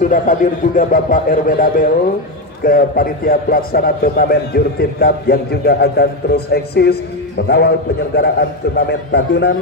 sudah hadir juga Bapak RW Dabel ke panitia pelaksana turnamen Jurtim Cup yang juga akan terus eksis mengawal penyelenggaraan turnamen tahunan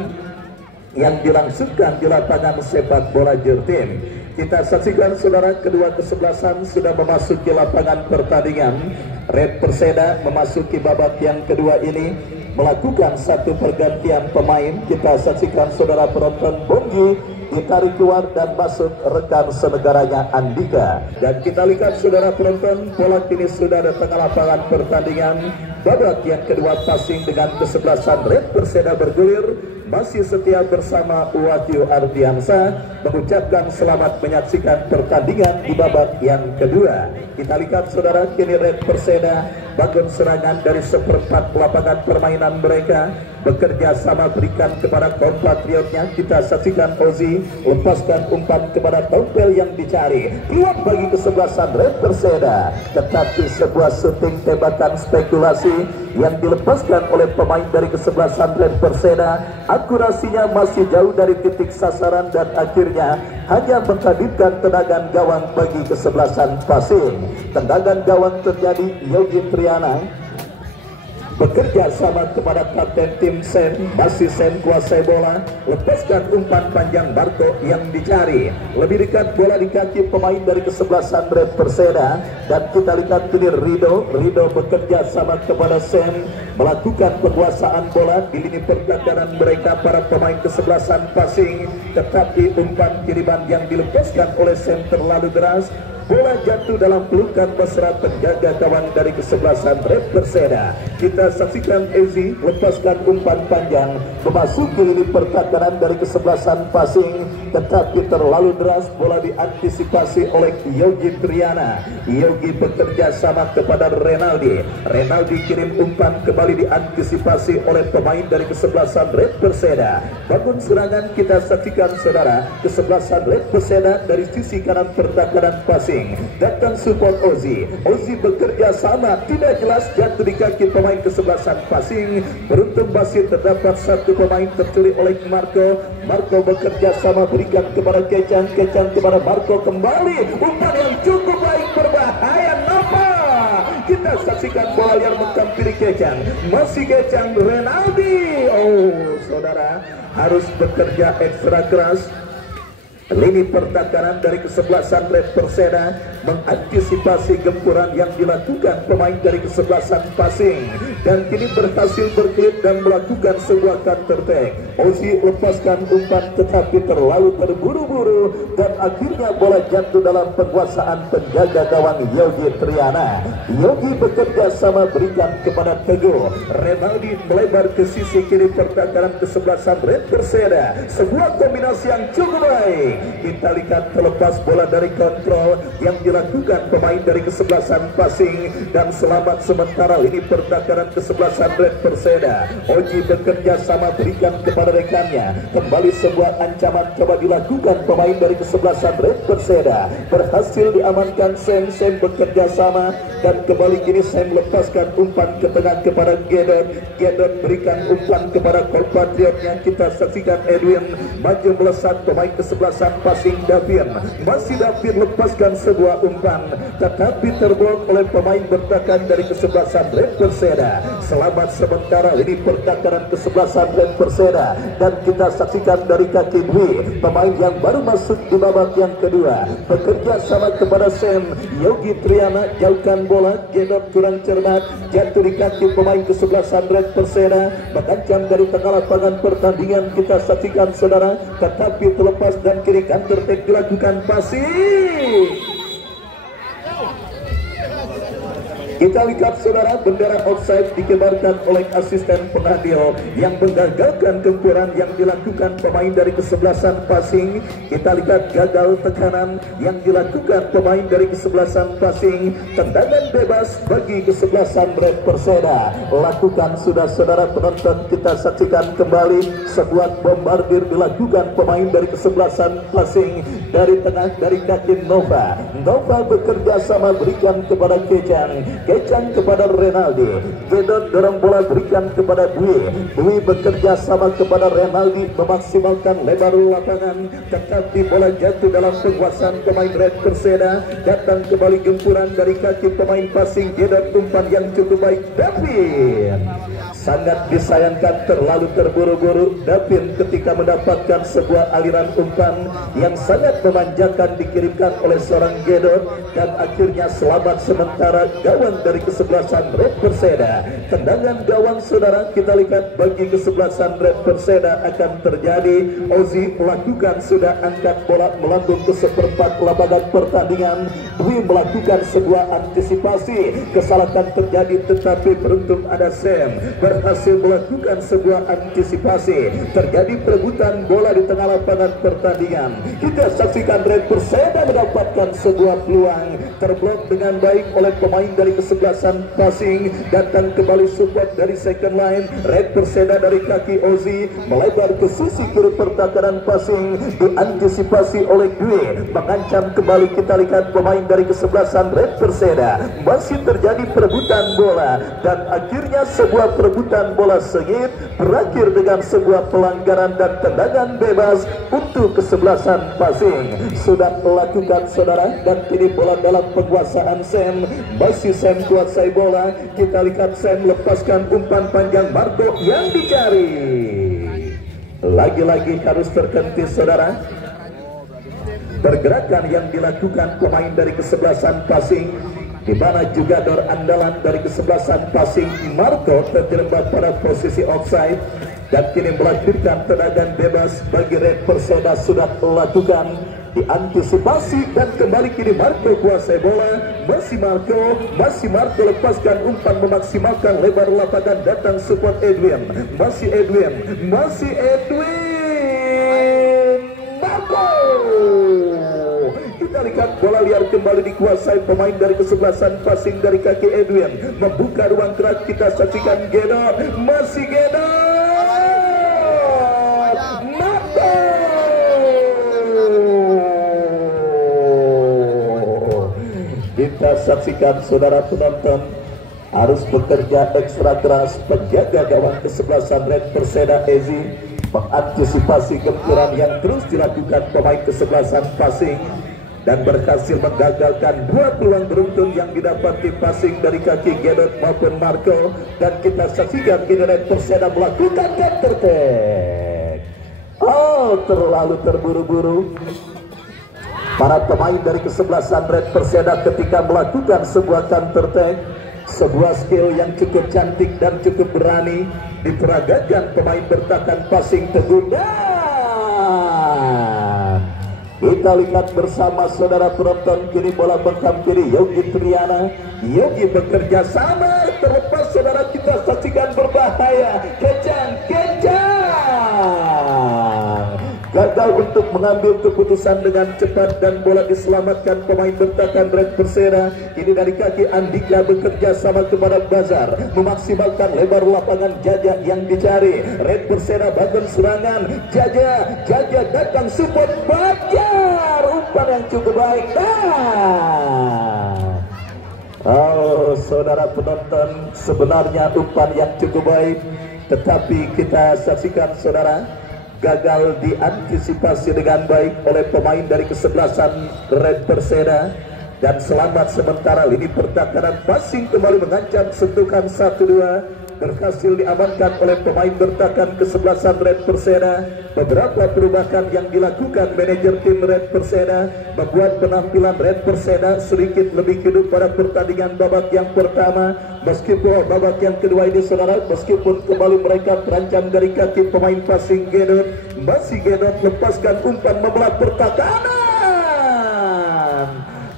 yang dilangsungkan di lapangan sepak bola Jurtim. Kita saksikan saudara, kedua kesebelasan sudah memasuki lapangan pertandingan. Red Perseda memasuki babak yang kedua ini melakukan satu pergantian pemain. Kita saksikan saudara penonton, Bonggi ditarik keluar dan masuk rekan senegaranya Andika. Dan kita lihat saudara penonton, bola kini sudah di tengah lapangan pertandingan. Babak yang kedua passing dengan kesebelasan Red Perseda bergulir. Masih setia bersama Wahyu Ardiansa mengucapkan selamat menyaksikan pertandingan di babak yang kedua. Kita lihat saudara, kini Red Perseda bangun serangan dari seperempat lapangan permainan mereka, bekerja sama berikan kepada kompatriotnya. Kita saksikan Ozi lepaskan umpan kepada Tompel yang dicari, peluang bagi kesebelasan Red Perseda, tetapi sebuah syuting tembakan spekulasi yang dilepaskan oleh pemain dari kesebelasan Red Perseda. Akurasinya masih jauh dari titik sasaran dan akhirnya hanya menghadirkan tendangan gawang bagi kesebelasan passing. Tendangan gawang terjadi, Yogi Triana bekerja sama kepada kapten tim Sen. Masih Sen kuasai bola, lepaskan umpan panjang Barto yang dicari, lebih dekat bola di kaki pemain dari kesebelasan Red Perseda. Dan kita lihat kini Rido bekerja sama kepada Sen melakukan penguasaan bola di lini pertahanan mereka para pemain kesebelasan passing, tetapi umpan kiriman yang dilepaskan oleh Sen terlalu deras. Bola jatuh dalam pelukan mesra penjaga gawang dari kesebelasan Red Perseda. Kita saksikan Ezi lepaskan umpan panjang memasuki lini pertahanan dari kesebelasan passing, tetapi terlalu deras. Bola diantisipasi oleh Yogi Triana. Yogi bekerja sama kepada Renaldi kirim umpan, kembali diantisipasi oleh pemain dari kesebelasan Red Perseda. Bangun serangan, kita saksikan saudara, kesebelasan Red Perseda dari sisi kanan pertahanan passing. Datang support Ozi bekerja sama, tidak jelas jatuh di kaki pemain kesebelasan passing. Beruntung masih terdapat satu pemain terculik oleh Marco bekerja sama berikan kepada Kecang kepada Marco, kembali umpan yang cukup baik, berbahaya, nampak. Kita saksikan bola yang menghampiri Kecang, masih Kecang, Renaldi. Oh saudara, harus bekerja ekstra keras. Lini pertahanan dari kesebelasan Red Perseda mengantisipasi gempuran yang dilakukan pemain dari kesebelasan passing, dan kini berhasil berkelip dan melakukan sebuah counter attack. Ozi lepaskan umpan tetapi terlalu terburu-buru dan akhirnya bola jatuh dalam penguasaan penjaga gawang Yogi Triana. Yogi bekerja sama berikan kepada Teguh. Renaldi melebar ke sisi kiri pertahanan kesebelasan Red Perseda. Sebuah kombinasi yang cukup baik. Kita lihat terlepas bola dari kontrol yang dilakukan pemain dari kesebelasan passing, dan selamat sementara ini pertahanan kesebelasan Red Perseda. Oji bekerja sama berikan kepada rekannya, kembali sebuah ancaman coba dilakukan pemain dari kesebelasan Red Perseda, berhasil diamankan. Sen bekerja sama dan kembali kini Sen lepaskan umpan ke tengah kepada Gedot berikan umpan kepada kompatriotnya. Kita saksikan Edwin maju melesat pemain kesebelasan passing David lepaskan sebuah umpan tetapi terblok oleh pemain bertahan dari kesebelasan Red Perseda. Selamat sementara ini pertahanan kesebelasan Red Perseda, dan kita saksikan dari kaki Dwi, pemain yang baru masuk di babak yang kedua, bekerja sama kepada Sam. Yogi Triana jauhkan bola, Gedot kurang cermat, jatuh di kaki pemain kesebelasan Red Perseda, mengancam dari tengah lapangan pertandingan. Kita saksikan saudara, tetapi terlepas dan kiri counter attack dilakukan passing. Kita lihat saudara, bendera offside dikibarkan oleh asisten pengadil yang menggagalkan gempuran yang dilakukan pemain dari kesebelasan passing. Kita lihat gagal tekanan yang dilakukan pemain dari kesebelasan passing. Tendangan bebas bagi kesebelasan Red Perseda. Lakukan sudah saudara penonton, kita saksikan kembali sebuah bombardir dilakukan pemain dari kesebelasan passing dari tengah dari kaki Nova bekerja sama berikan kepada Kejang. kecang kepada Renaldi. Gedot dorong bola berikan kepada Dwi bekerja sama kepada Renaldi memaksimalkan lebar lapangan, tetapi bola jatuh dalam penguasaan pemain Red Perseda. Datang kembali gempuran dari kaki pemain passing Gedot, umpan yang cukup baik Davin. Sangat disayangkan terlalu terburu-buru Davin ketika mendapatkan sebuah aliran umpan yang sangat memanjakan dikirimkan oleh seorang Gedot, dan akhirnya selamat sementara gawang dari kesebelasan Red Perseda. Tendangan gawang saudara kita lihat bagi kesebelasan Red Perseda akan terjadi. Ozi melakukan sudah angkat bola melambung ke seperempat lapangan pertandingan. Dwi melakukan sebuah antisipasi, kesalahan terjadi tetapi beruntung ada Sam berhasil melakukan sebuah antisipasi. Terjadi perebutan bola di tengah lapangan pertandingan. Kita saksikan Red Perseda mendapatkan sebuah peluang, terblok dengan baik oleh pemain dari kesebelasan passing. Datang kembali support dari second line Red Perseda dari kaki Ozi melebar ke sisi kiri pertahanan passing, diantisipasi oleh Dwi, mengancam kembali. Kita lihat pemain dari kesebelasan Red Perseda, masih terjadi perebutan bola dan akhirnya sebuah perebutan bola sengit berakhir dengan sebuah pelanggaran dan tendangan bebas untuk kesebelasan passing. Sudah melakukan saudara, dan kini bola dalam penguasaan Sam. Masih Sam kuasai bola. Kita lihat Sam lepaskan umpan panjang Marco yang dicari. Lagi-lagi harus terkentis saudara. Pergerakan yang dilakukan pemain dari kesebelasan passing, di mana juga dor andalan dari kesebelasan passing Marco terjerembab pada posisi offside, dan kini melahirkan tendangan bebas bagi Red Perseda. Sudah melakukan diantisipasi dan kembali kini Marco kuasai bola. Masih Marco lepaskan umpan memaksimalkan lebar lapangan. Datang support Edwin. Masih Edwin Marco. Kita lihat bola liar kembali dikuasai pemain dari kesebelasan passing dari kaki Edwin. Membuka ruang gerak, kita saksikan Gedot. Masih Gedot. Marco. Kita saksikan saudara penonton, harus bekerja ekstra keras penjaga gawang kesebelasan Red Perseda Ezi mengantisipasi gempuran yang terus dilakukan pemain kesebelasan passing dan berhasil menggagalkan dua peluang beruntun yang didapati passing dari kaki Gedot maupun Marco. Dan kita saksikan kini Red Perseda melakukan counter attack. Oh, terlalu terburu-buru para pemain dari kesebelasan Red Perseda ketika melakukan sebuah counter attack. Sebuah skill yang cukup cantik dan cukup berani diperagakan pemain bertahan passing Teguh. Dan kita lihat bersama saudara penonton, kini bola bengkam kiri Yogi Triana. Yogi bekerja sama, terlepas saudara, kita saksikan berbahaya. Kecang gagal untuk mengambil keputusan dengan cepat dan bola diselamatkan pemain bertahan Red Perseda. Ini dari kaki Andika bekerja sama kepada Bazar memaksimalkan lebar lapangan. Jaja yang dicari. Red Perseda bangun serangan. Jaja datang support Bajar, umpan yang cukup baik. Oh saudara penonton, sebenarnya umpan yang cukup baik, tetapi kita saksikan saudara, gagal diantisipasi dengan baik oleh pemain dari kesebelasan Red Perseda. Dan selamat sementara lini pertahanan passing kembali mengancam sentuhan 1-2. Berhasil diamankan oleh pemain bertahan kesebelasan Red Perseda. Beberapa perubahan yang dilakukan manajer tim Red Perseda membuat penampilan Red Perseda sedikit lebih hidup pada pertandingan babak yang pertama. Meskipun babak yang kedua ini saudara, meskipun kembali mereka terancam dari kaki pemain passing Gedot, masih Gedot lepaskan umpan membelah pertahanan.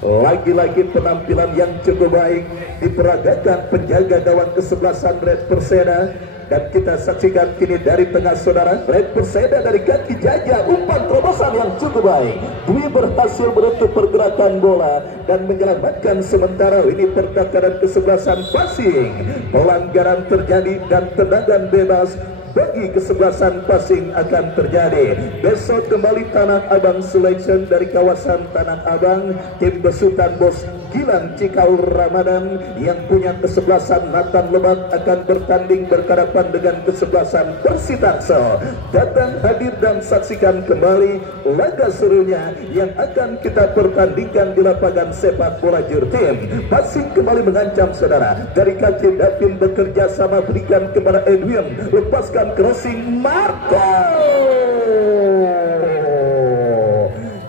Lagi-lagi penampilan yang cukup baik diperagakan penjaga gawang kesebelasan Red Perseda. Dan kita saksikan kini dari tengah saudara, Red Perseda dari kaki Jaja, umpan terobosan yang cukup baik. Dwi berhasil menutup pergerakan bola dan menyelamatkan sementara ini pertahanan kesebelasan passing. Pelanggaran terjadi dan tendangan bebas bagi kesebelasan passing akan terjadi. Besok kembali Tanah Abang selection dari kawasan Tanah Abang, tim besutan Bos Gilang Cikal Ramadan. Yang punya kesebelasan Nathan Lebak akan bertanding berhadapan dengan kesebelasan Persitangsel. Datang, hadir dan saksikan kembali laga serunya yang akan kita pertandingkan di lapangan sepak bola Jurtim. Masih kembali mengancam saudara. Dari kaki Davin bekerja sama, berikan kepada Edwin, lepaskan crossing Marco.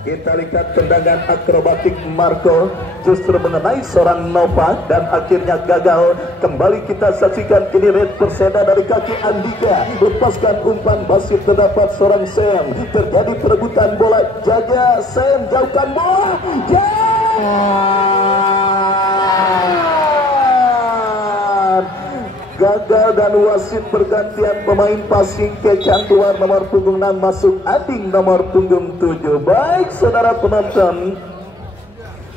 Kita lihat tendangan akrobatik Marco justru mengenai seorang Nova dan akhirnya gagal. Kembali kita saksikan ini Red Perseda dari kaki Andika, lepaskan umpan, masih terdapat seorang Sam. Terjadi perebutan bola, jaga Sam, jauhkan bola, gagal dan wasit bergantian pemain passing kecang keluar nomor punggung 6 masuk Ading nomor punggung 7. Baik saudara penonton,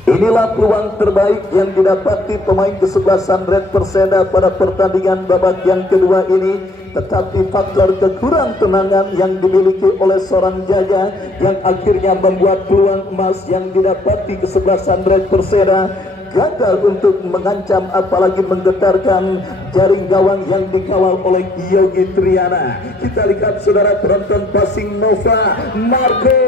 inilah peluang terbaik yang didapati pemain kesebelasan Red Perseda pada pertandingan babak yang kedua ini. Tetapi faktor kekurang tenangan yang dimiliki oleh seorang Jaga yang akhirnya membuat peluang emas yang didapati kesebelasan Red Perseda gagal untuk mengancam apalagi menggetarkan jaring gawang yang dikawal oleh Yogi Triana. Kita lihat saudara penonton, passing Nova, Marco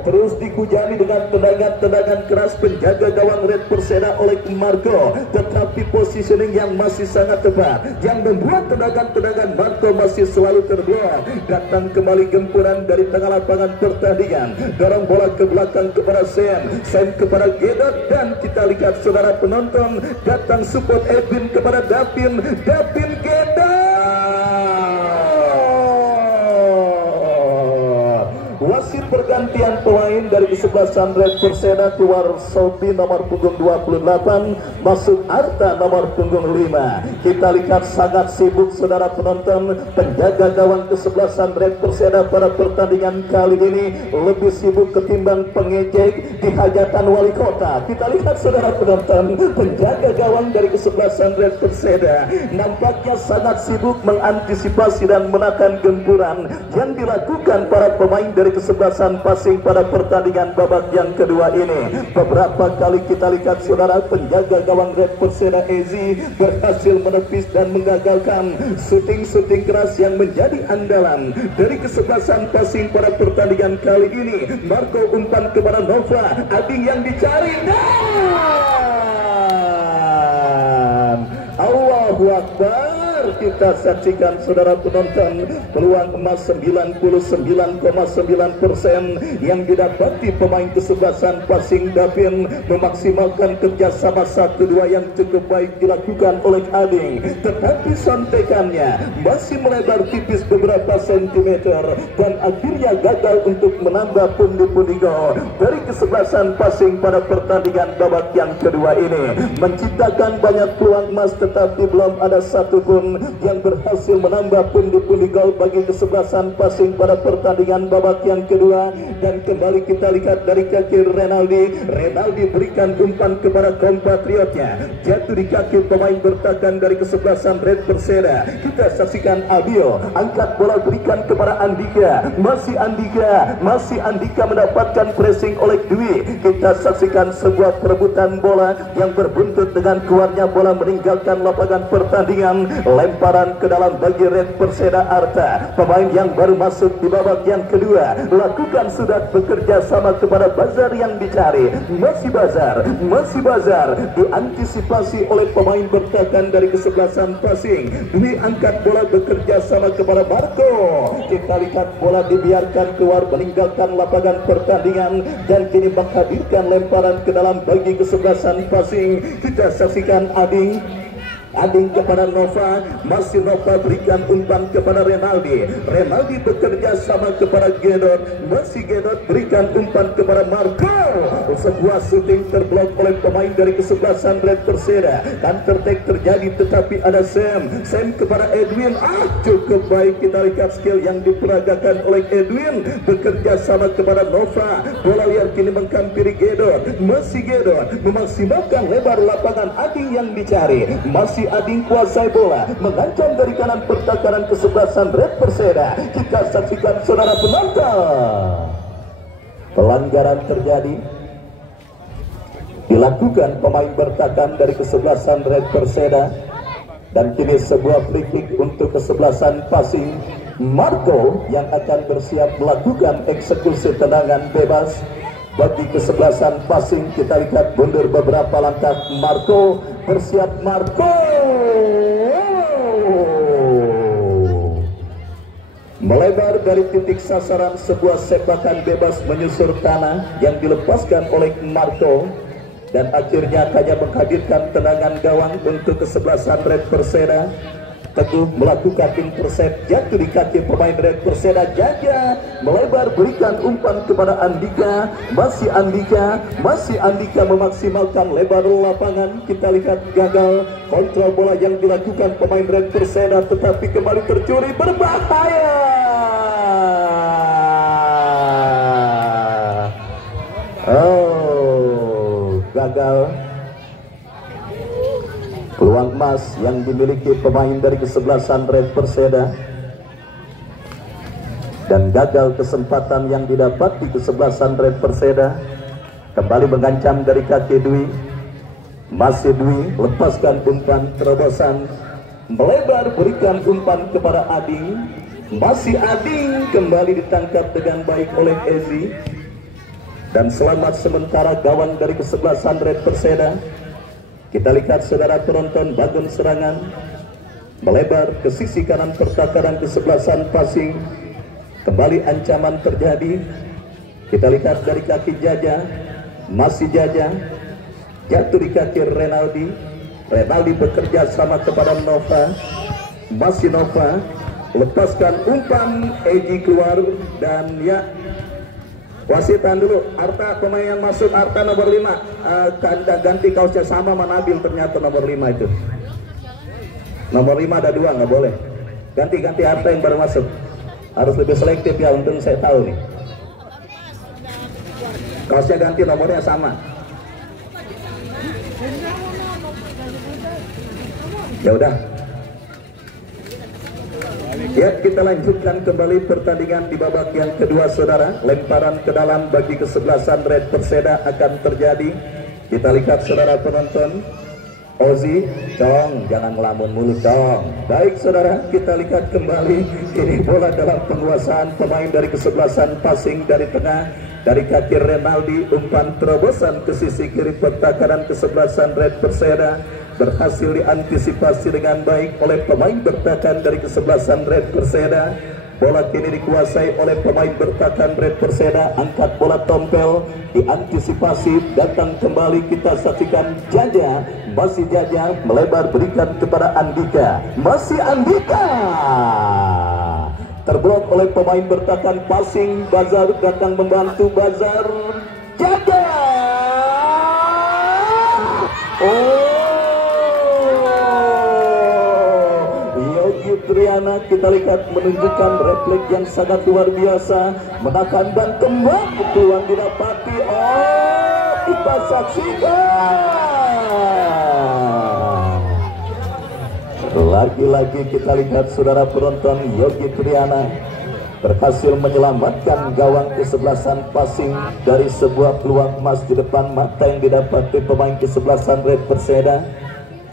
terus dihujani dengan tendangan keras penjaga gawang Red Perseda oleh Marco, tetapi positioning yang masih sangat tepat yang membuat tendangan Marco masih selalu terblok. Datang kembali gempuran dari tengah lapangan pertandingan, dorong bola ke belakang kepada Sam kepada Gedot, dan kita lihat saudara penonton, datang support Edwin kepada Davin Gedot. Wasit pergantian pemain dari kesebelasan Red Perseda, keluar Sobi nomor punggung 28, masuk Arta nomor punggung 5. Kita lihat sangat sibuk saudara penonton, penjaga gawang kesebelasan Red Perseda pada pertandingan kali ini lebih sibuk ketimbang pengejek di hajatan wali kota. Kita lihat saudara penonton, penjaga gawang dari kesebelasan Red Perseda nampaknya sangat sibuk mengantisipasi dan menahan gempuran yang dilakukan para pemain dari kesebelasan passing pada pertandingan babak yang kedua ini. Beberapa kali kita lihat saudara, penjaga gawang Red Perseda Ezi berhasil menepis dan mengagalkan shooting keras yang menjadi andalan dari kesebelasan passing pada pertandingan kali ini. Marco umpan kepada Nova, Ading yang dicari dan Allahu Akbar. Kita saksikan saudara penonton, peluang emas 99,9% yang didapati pemain kesebelasan passing Davin, memaksimalkan kerjasama 1-2 yang cukup baik dilakukan oleh Ading, tetapi sontekannya masih melebar tipis beberapa sentimeter dan akhirnya gagal untuk menambah pundi-pundi gol dari kesebelasan passing pada pertandingan babak yang kedua ini. Menciptakan banyak peluang emas tetapi belum ada satupun yang berhasil menambah pundi-pundi gol bagi kesebelasan passing pada pertandingan babak yang kedua. Dan kembali kita lihat dari kaki Renaldi berikan umpan kepada kompatriotnya, jatuh di kaki pemain bertahan dari kesebelasan Red Perseda. Kita saksikan Abil angkat bola, berikan kepada Andika, masih Andika mendapatkan pressing oleh Dwi. Kita saksikan sebuah perebutan bola yang berbuntut dengan keluarnya bola meninggalkan lapangan pertandingan. Lemparan ke dalam bagi Red Perseda Arta, pemain yang baru masuk di babak yang kedua, lakukan sudah bekerja sama kepada Bazar yang dicari. Masih Bazar diantisipasi oleh pemain bertahan dari kesebelasan passing. Dwi angkat bola bekerja sama kepada Marco. Kita lihat bola dibiarkan keluar meninggalkan lapangan pertandingan dan kini menghadirkan lemparan ke dalam bagi kesebelasan passing. Kita saksikan Ading kepada Nova, masih Nova berikan umpan kepada Renaldi bekerja sama kepada Gedot, masih Gedot berikan umpan kepada Marco. Sebuah shooting terblok oleh pemain dari kesebelasan Red Perseda. Counter attack terjadi tetapi ada Sam kepada Edwin. Cukup baik, kita lihat skill yang diperagakan oleh Edwin bekerja sama kepada Nova. Bola liar kini menghampiri Gedot, masih Gedot memaksimalkan lebar lapangan. Ading yang dicari, masih masih Ading kuasai bola, mengancam dari kanan pertahanan kesebelasan Red Perseda. Kita saksikan saudara penonton, pelanggaran terjadi dilakukan pemain bertahan dari kesebelasan Red Perseda, dan kini sebuah free kick untuk kesebelasan passing Marco yang akan bersiap melakukan eksekusi tendangan bebas bagi kesebelasan passing. Kita lihat mundur beberapa langkah, Marco bersiap, Marco melebar dari titik sasaran, sebuah sepakan bebas menyusur tanah yang dilepaskan oleh Marco, dan akhirnya hanya menghadirkan tendangan gawang untuk kesebelasan Red Perseda. Teguh melakukan intercept, jatuh di kaki pemain Red Perseda. Jaja melebar, berikan umpan kepada Andika, masih Andika memaksimalkan lebar lapangan. Kita lihat gagal kontrol bola yang dilakukan pemain Red Perseda, tetapi kembali tercuri, berbahaya. Gagal. Peluang emas yang dimiliki pemain dari kesebelasan Red Perseda, dan gagal kesempatan yang didapat di kesebelasan Red Perseda. Kembali mengancam dari kaki Dwi, masih Dwi, lepaskan umpan terobosan, melebar, berikan umpan kepada Ading, masih Ading, kembali ditangkap dengan baik oleh Ezi, dan selamat sementara gawang dari kesebelasan Red Perseda. Kita lihat saudara penonton, bangun serangan, melebar ke sisi kanan pertahanan kesebelasan passing. Kembali ancaman terjadi. Kita lihat dari kaki Jaja, masih Jaja, jatuh di kaki Renaldi. Renaldi bekerja sama kepada Nova, masih Nova, lepaskan umpan, Eji keluar, dan ya, wasitan dulu, Arta pemain yang masuk, Arta nomor 5, ganti kaosnya sama Manabil, ternyata nomor 5 itu. Nomor 5 ada 2, nggak boleh. Ganti Arta yang baru masuk. Harus lebih selektif ya, untung saya tahu nih. Kaosnya ganti, nomornya sama. Ya udah. Ya, kita lanjutkan kembali pertandingan di babak yang kedua saudara. Lemparan ke dalam bagi kesebelasan Red Perseda akan terjadi. Kita lihat saudara penonton, Ozi, dong, jangan ngelamun mulu dong. Baik saudara, kita lihat kembali, ini bola dalam penguasaan pemain dari kesebelasan passing dari tengah, dari kaki Renaldi, umpan terobosan ke sisi kiri pertahanan kesebelasan Red Perseda, berhasil diantisipasi dengan baik oleh pemain bertahan dari kesebelasan Red Perseda. Bola kini dikuasai oleh pemain bertahan Red Perseda. Angkat bola tompel, diantisipasi, datang kembali. Kita saksikan Jaja, masih Jaja, melebar, berikan kepada Andika, masih Andika, terblok oleh pemain bertahan passing. Bazar datang membantu, Bazar, Jaja, Triana, kita lihat menunjukkan refleks yang sangat luar biasa, menahan dan kembali peluang didapati. Kita saksikan lagi-lagi, kita lihat saudara penonton, Yogi Triana berhasil menyelamatkan gawang kesebelasan passing dari sebuah peluang emas di depan mata yang didapati pemain kesebelasan Red Perseda.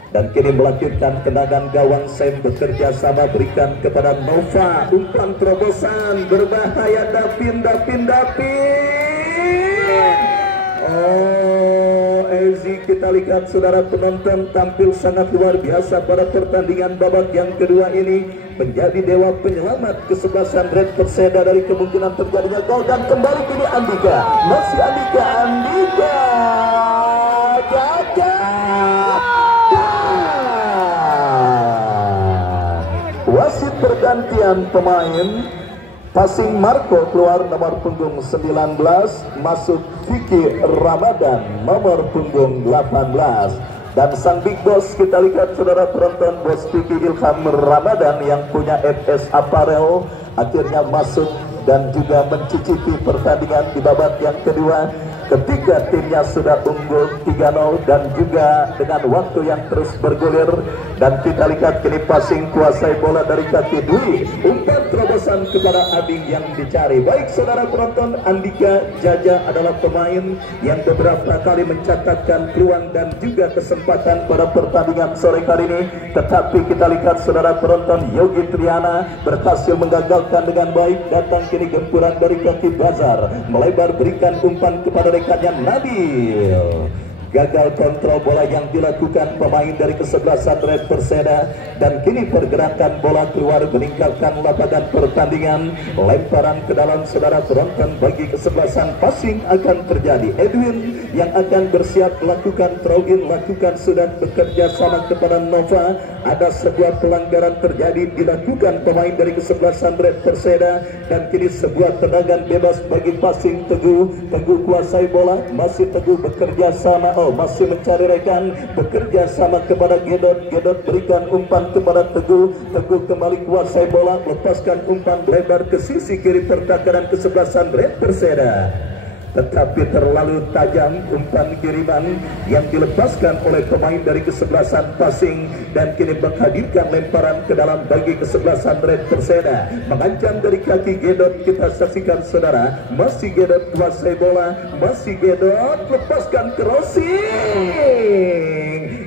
Dan kini melanjutkan tendangan gawang. Sam bekerja sama, berikan kepada Nova, umpan terobosan berbahaya, Dapin. Ezi, kita lihat saudara penonton, tampil sangat luar biasa pada pertandingan babak yang kedua ini, menjadi dewa penyelamat kesebelasan Red Perseda dari kemungkinan terjadinya gol. Dan kembali kini Andika, masih Andika, wasit pergantian pemain. Passing Marco keluar, nomor punggung 19, masuk Vicky Ramadan, nomor punggung 18. Dan sang big boss, kita lihat saudara penonton, bos Vicky Ilham Ramadan yang punya FS Apparel, akhirnya masuk dan juga mencicipi pertandingan di babak yang kedua. ketika timnya sudah unggul 3-0 dan juga dengan waktu yang terus bergulir. Dan kita lihat kini passing kuasai bola dari kaki Dwi, umpan terobosan kepada Ading yang dicari. Baik saudara penonton, Andika Jaja adalah pemain yang beberapa kali mencatatkan peluang dan juga kesempatan pada pertandingan sore kali ini. Tetapi kita lihat saudara penonton, Yogi Triana berhasil menggagalkan dengan baik. Datang kini gempuran dari kaki Bazar, melebar berikan umpan kepada rekannya Nabil. Gagal kontrol bola yang dilakukan pemain dari kesebelasan Red Perseda, dan kini pergerakan bola keluar meninggalkan lapangan pertandingan. Lemparan ke dalam saudara penonton bagi kesebelasan passing akan terjadi. Edwin yang akan bersiap lakukan throw in, lakukan sudah bekerja sama kepada Nova. Ada sebuah pelanggaran terjadi dilakukan pemain dari kesebelasan Red Perseda, dan kini sebuah tendangan bebas bagi passing Teguh. Teguh kuasai bola, masih Teguh bekerja sama, masih mencari rekan, bekerja sama kepada Gedot. Gedot berikan umpan kepada Teguh. Teguh kembali kuasai bola, lepaskan umpan lebar ke sisi kiri pertahanan kesebelasan Red Perseda. Tetapi terlalu tajam umpan kiriman yang dilepaskan oleh pemain dari kesebelasan passing, dan kini menghadirkan lemparan ke dalam bagi kesebelasan Red Perseda. Mengancam dari kaki Gedot, kita saksikan saudara, masih Gedot kuasai bola, masih Gedot lepaskan crossing.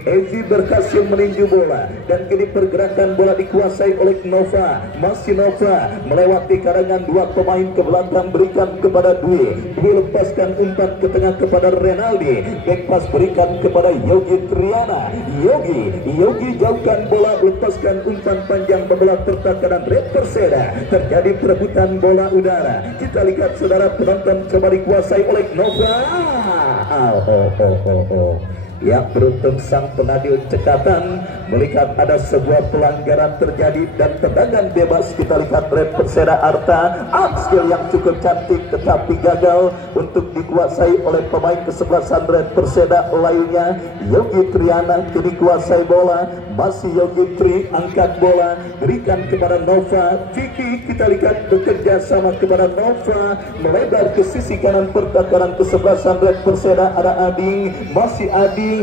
Ezi berhasil meninju bola, dan kini pergerakan bola dikuasai oleh Nova. Masih Nova melewati karangan dua pemain ke belakang, berikan kepada Dwi. Dwi lepaskan umpan ke tengah kepada Renaldi. Back pass berikan kepada Yogi Triana. Yogi jauhkan bola, lepaskan umpan panjang membelah pertahanan Red Perseda. Terjadi perebutan bola udara. Kita lihat saudara penonton, coba dikuasai oleh Nova. Ya, beruntung sang pengadil cekatan melihat ada sebuah pelanggaran terjadi dan tendangan bebas. Kita lihat Red Perseda Arta, skill yang cukup cantik tetapi gagal untuk dikuasai oleh pemain kesebelasan Red Perseda lainnya. Yogi Triana kini kuasai bola, masih Yogi Tri angkat bola, berikan kepada Nova. Vicky kita lihat bekerja sama kepada Nova, melebar ke sisi kanan pertahanan kesebelasan Red Perseda. Ada Ading, masih Ading.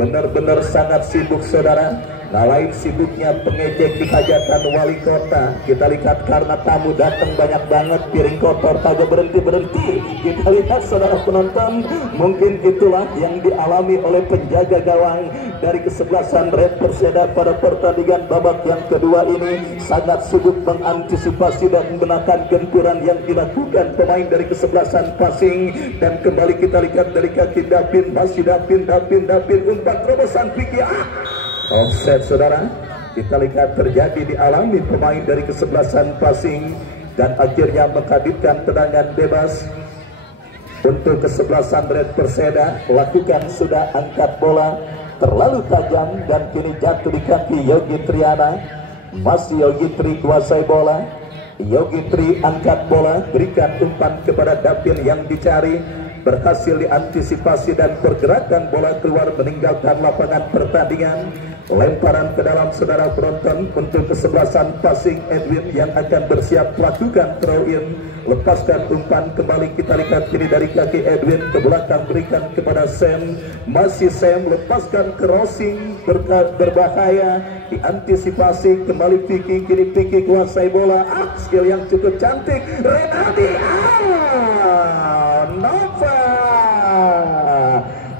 Benar-benar sangat sibuk saudara. Nah, lain sibuknya pengejek di hajatan wali kota. Kita lihat karena tamu datang banyak banget, piring kotor saja berhenti. Kita lihat saudara penonton, mungkin itulah yang dialami oleh penjaga gawang dari kesebelasan Red Perseda pada pertandingan babak yang kedua ini. Sangat sibuk mengantisipasi dan menahan gempuran yang dilakukan pemain dari kesebelasan passing. Dan kembali kita lihat dari kaki Dapin, masih Dapin umpan terobosan Vicky. Offset saudara, kita lihat terjadi dialami pemain dari kesebelasan passing, dan akhirnya menghadirkan tendangan bebas untuk kesebelasan Red Perseda. Lakukan sudah angkat bola terlalu tajam, dan kini jatuh di kaki Yogi Triana. Masih Yogi Tri kuasai bola, Yogi Tri angkat bola, berikan umpan kepada Dapin yang dicari. Berhasil diantisipasi dan pergerakan bola keluar meninggalkan lapangan pertandingan. Lemparan ke dalam saudara penonton untuk kesebelasan passing Edwin yang akan bersiap melakukan throw in. Lepaskan umpan kembali, kita lihat kini dari kaki Edwin ke belakang, berikan kepada Sam. Masih Sam, lepaskan crossing berbahaya, diantisipasi kembali Vicky. Kini Vicky kuasai bola, skill yang cukup cantik. Renaldi, Nova.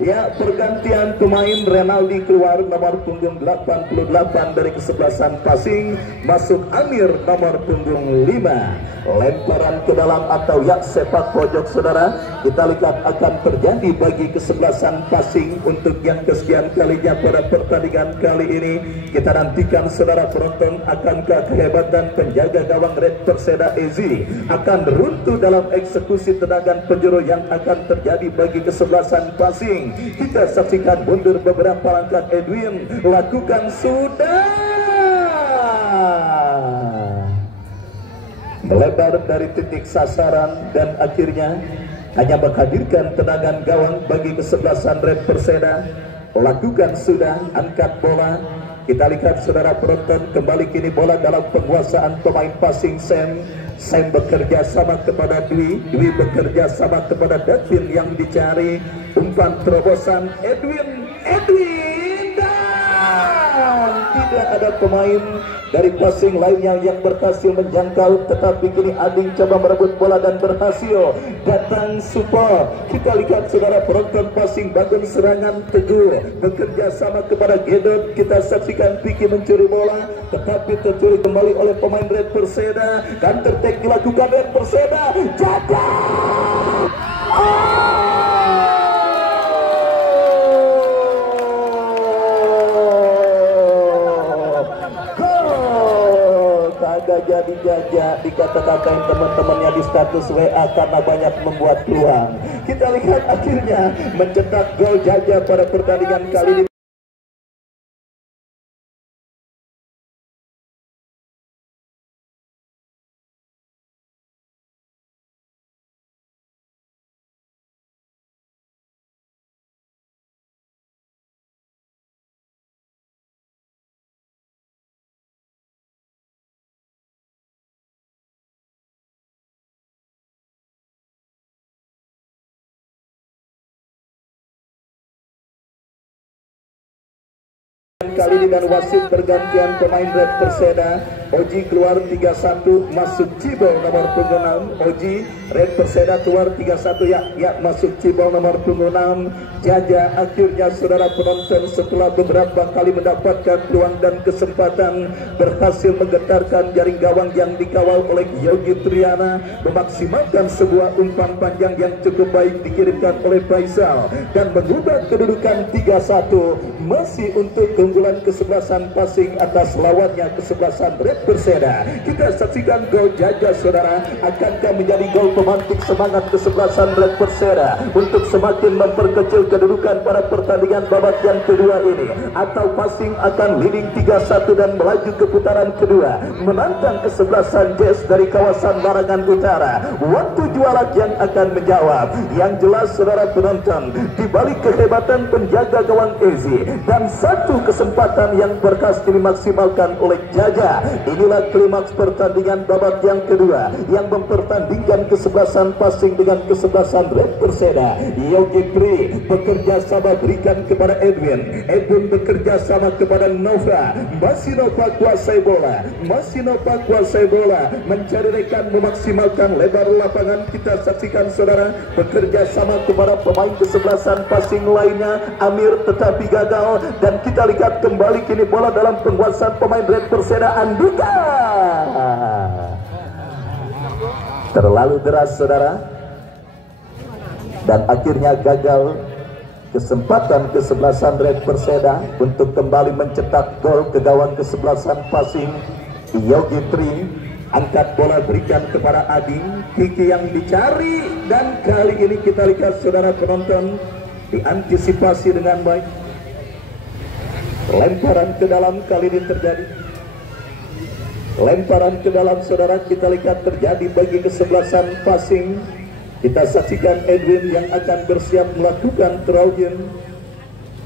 Ya, pergantian pemain, Renaldi keluar, nomor punggung 88 dari kesebelasan passing, masuk Amir nomor punggung 5. Lemparan ke dalam atau yak sepak pojok saudara, kita lihat akan terjadi bagi kesebelasan passing untuk yang kesekian kalinya pada pertandingan kali ini. Kita nantikan saudara penonton, akankah kehebatan penjaga gawang Red Perseda Ezi akan runtuh dalam eksekusi tendangan penjuru yang akan terjadi bagi kesebelasan passing. Kita saksikan mundur beberapa langkah Edwin, lakukan sudah, melebar dari titik sasaran, dan akhirnya hanya menghadirkan tendangan gawang bagi kesebelasan Red Perseda. Lakukan sudah, angkat bola, Kita lihat saudara penonton, kembali kini bola dalam penguasaan pemain passing Sam. Sam bekerja sama kepada Dwi bekerja sama kepada Davin yang dicari. Umpan terobosan Edwin dan tidak ada pemain dari passing lainnya yang berhasil menjangkau, tetapi kini Ading coba merebut bola dan berhasil datang support. Kita lihat saudara penonton, passing bangun serangan Teguh bekerja sama kepada Gedot. Kita saksikan Piki mencuri bola, tetapi tercuri kembali oleh pemain Red Perseda. Counter attack dilakukan Red Perseda. Jaga! Jadi jajak dikata-katain teman-temannya di status WA karena banyak membuat peluang. Kita lihat akhirnya mencetak gol Jaja pada pertandingan kali ini. Kali ini dan wasit pergantian pemain Red Perseda. Oji keluar 31, masuk Cibol nomor punggung 6. Oji Red Perseda keluar 31, ya masuk Cibol nomor punggung 6. Jaja akhirnya saudara penonton setelah beberapa kali mendapatkan peluang dan kesempatan berhasil menggetarkan jaring gawang yang dikawal oleh Yogi Triana, memaksimalkan sebuah umpan panjang yang cukup baik dikirimkan oleh Faisal dan mengubah kedudukan 3-1 masih untuk keunggulan kesebelasan passing atas lawannya kesebelasan Red Perseda. Kita saksikan gol Jaja saudara, akankah menjadi gol pemantik semangat kesebelasan Red Perseda untuk semakin memperkecil kedudukan pada pertandingan babak yang kedua ini, atau passing akan leading 3-1 dan melaju ke putaran kedua menantang kesebelasan Jazz dari kawasan Larangan Utara. Waktu jualan yang akan menjawab. Yang jelas saudara penonton, di balik kehebatan penjaga gawang Ezi dan satu kesempatan yang berhasil dimaksimalkan oleh Jaja, inilah klimaks pertandingan babak yang kedua yang mempertandingkan kesebelasan passing dengan kesebelasan Red Perseda. Yogi Pri bekerja sama berikan kepada Edwin bekerja sama kepada Nova. Masih Nova kuasai bola, mencari rekan, memaksimalkan lebar lapangan. Kita saksikan saudara, bekerja sama kepada pemain kesebelasan passing lainnya Amir, tetapi gagal. Dan kita lihat kembali kini bola dalam penguasaan pemain Red Perseda. Andika terlalu deras saudara, dan akhirnya gagal kesempatan kesebelasan Red Perseda untuk kembali mencetak gol ke gawang kesebelasan passing. Yogi Tri angkat bola berikan kepada Ading, Kiki yang dicari, dan kali ini kita lihat saudara penonton diantisipasi dengan baik. Lemparan ke dalam kali ini terjadi. Lemparan ke dalam saudara kita lihat terjadi bagi kesebelasan passing. Kita saksikan Edwin yang akan bersiap melakukan throw-in.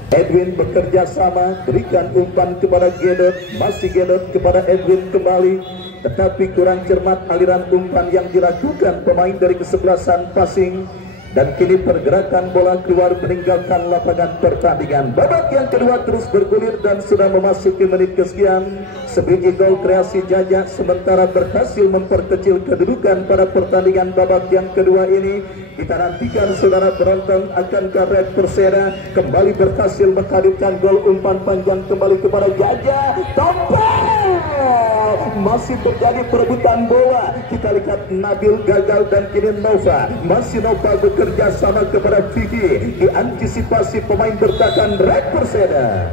Edwin bekerja sama berikan umpan kepada Gedot, masih Gedot kepada Edwin kembali, tetapi kurang cermat aliran umpan yang dilakukan pemain dari kesebelasan passing. Dan kini pergerakan bola keluar meninggalkan lapangan pertandingan. Babak yang kedua terus bergulir dan sudah memasuki menit kesekian. Sebiji gol kreasi Jaja sementara berhasil memperkecil kedudukan pada pertandingan babak yang kedua ini. Kita nantikan saudara penonton, akankah Red Perseda kembali berhasil menghadirkan gol umpan panjang kembali kepada Jaja. Tompel! Masih terjadi perebutan bola. Kita lihat Nabil gagal dan kini Nova. Masih Nova bekerja sama kepada Vicky. Diantisipasi pemain bertahan Red Perseda.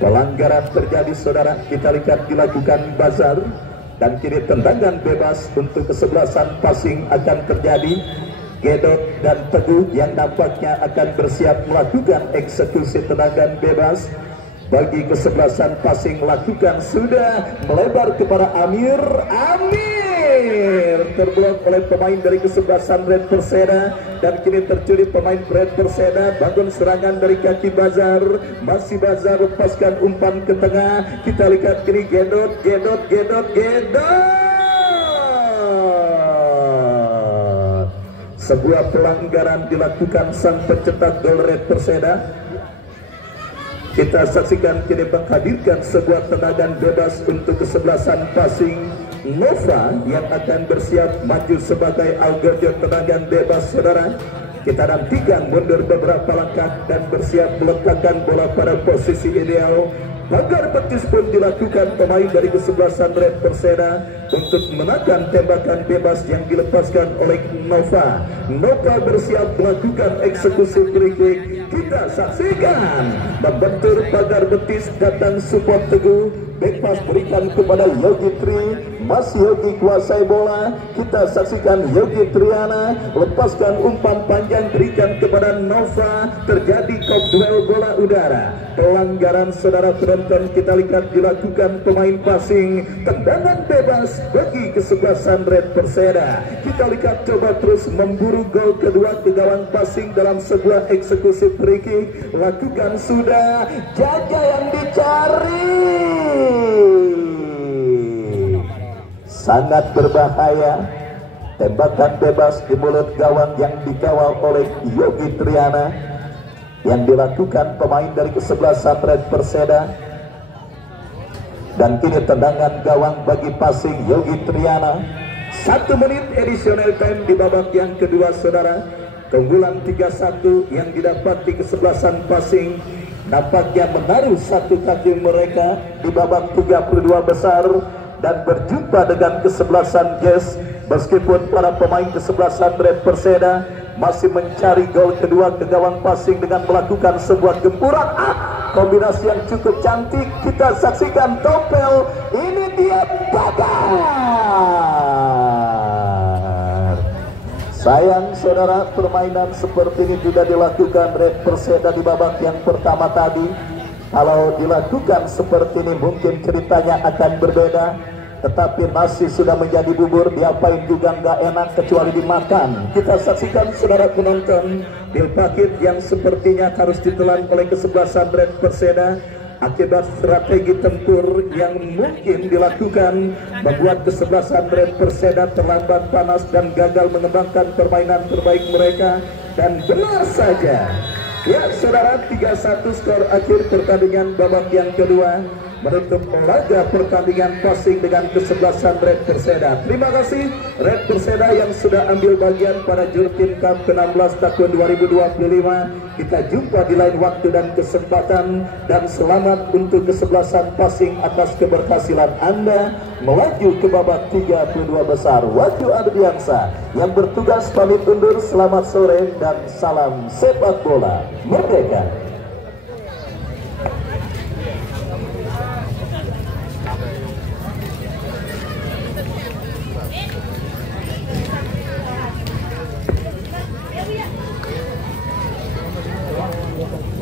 Pelanggaran terjadi saudara. Kita lihat dilakukan buzzer. Dan kini tendangan bebas untuk kesebelasan passing akan terjadi. Gedot dan Teguh yang nampaknya akan bersiap melakukan eksekusi tendangan bebas. Bagi kesebelasan passing lakukan sudah melebar kepada Amir yang terblok oleh pemain dari kesebelasan Red Perseda, dan kini tercuri pemain Red Perseda. Bangun serangan dari kaki Bazar, masih Bazar lepaskan umpan ke tengah. Kita lihat kini Gedot. Sebuah pelanggaran dilakukan sang pencetak gol Red Perseda. Kita saksikan kini menghadirkan sebuah tendangan bebas untuk kesebelasan Pasing Nova yang akan bersiap maju sebagai algojo tendangan bebas, saudara. Kita nantikan mundur beberapa langkah dan bersiap meletakkan bola pada posisi ideal. Pagar betis pun dilakukan pemain dari kesebelasan Red Perseda untuk menekan tembakan bebas yang dilepaskan oleh Nova. Nova bersiap melakukan eksekusi free kick. Kita saksikan membentur pagar betis, datang support Teguh. Back pass berikan kepada Yogi Tri, masih Yogi kuasai bola. Kita saksikan Yogi Triana lepaskan umpan panjang, berikan kepada Nova. Terjadi kop duel bola udara, pelanggaran, saudara penonton. Kita lihat dilakukan pemain Pasing, tendangan bebas bagi kesebelasan Red Perseda. Kita lihat coba terus memburu gol kedua ke gawang Pasing dalam sebuah eksekusi free kick. Lakukan sudah, jaga yang dicari. Sangat berbahaya, tembakan bebas di mulut gawang yang dikawal oleh Yogi Triana yang dilakukan pemain dari kesebelasan Red Perseda. Dan kini tendangan gawang bagi Pasing Yogi Triana. 1 menit additional time di babak yang kedua, saudara. Keunggulan 3-1 yang didapat di kesebelasan Pasing nampaknya menaruh satu kaki mereka di babak 32 besar dan berjumpa dengan kesebelasan GES. Meskipun para pemain kesebelasan Red Perseda masih mencari gol kedua ke gawang Pasing dengan melakukan sebuah gempuran. Kombinasi yang cukup cantik. Kita saksikan Topel, ini dia Pagar. Sayang, saudara, permainan seperti ini juga dilakukan Red Perseda di babak yang pertama tadi. Kalau dilakukan seperti ini mungkin ceritanya akan berbeda, tetapi masih sudah menjadi bubur, diapain juga nggak enak kecuali dimakan. Kita saksikan, saudara penonton, Bil Pakit yang sepertinya harus ditelan oleh kesebelasan Red Perseda akibat strategi tempur yang mungkin dilakukan membuat kesebelasan Red Perseda terlambat panas dan gagal mengembangkan permainan terbaik mereka. Dan benar saja, ya saudara, 3-1 skor akhir pertandingan babak yang kedua menutup laga pertandingan Pasing dengan kesebelasan Red Perseda. Terima kasih Red Perseda yang sudah ambil bagian pada Jurtim Cup ke-16 tahun 2025. Kita jumpa di lain waktu dan kesempatan, dan selamat untuk kesebelasan Pasing atas keberhasilan Anda melaju ke babak 32 besar. Wahyu Ardiansa yang bertugas pamit undur. Selamat sore dan salam sepak bola merdeka. Thank you.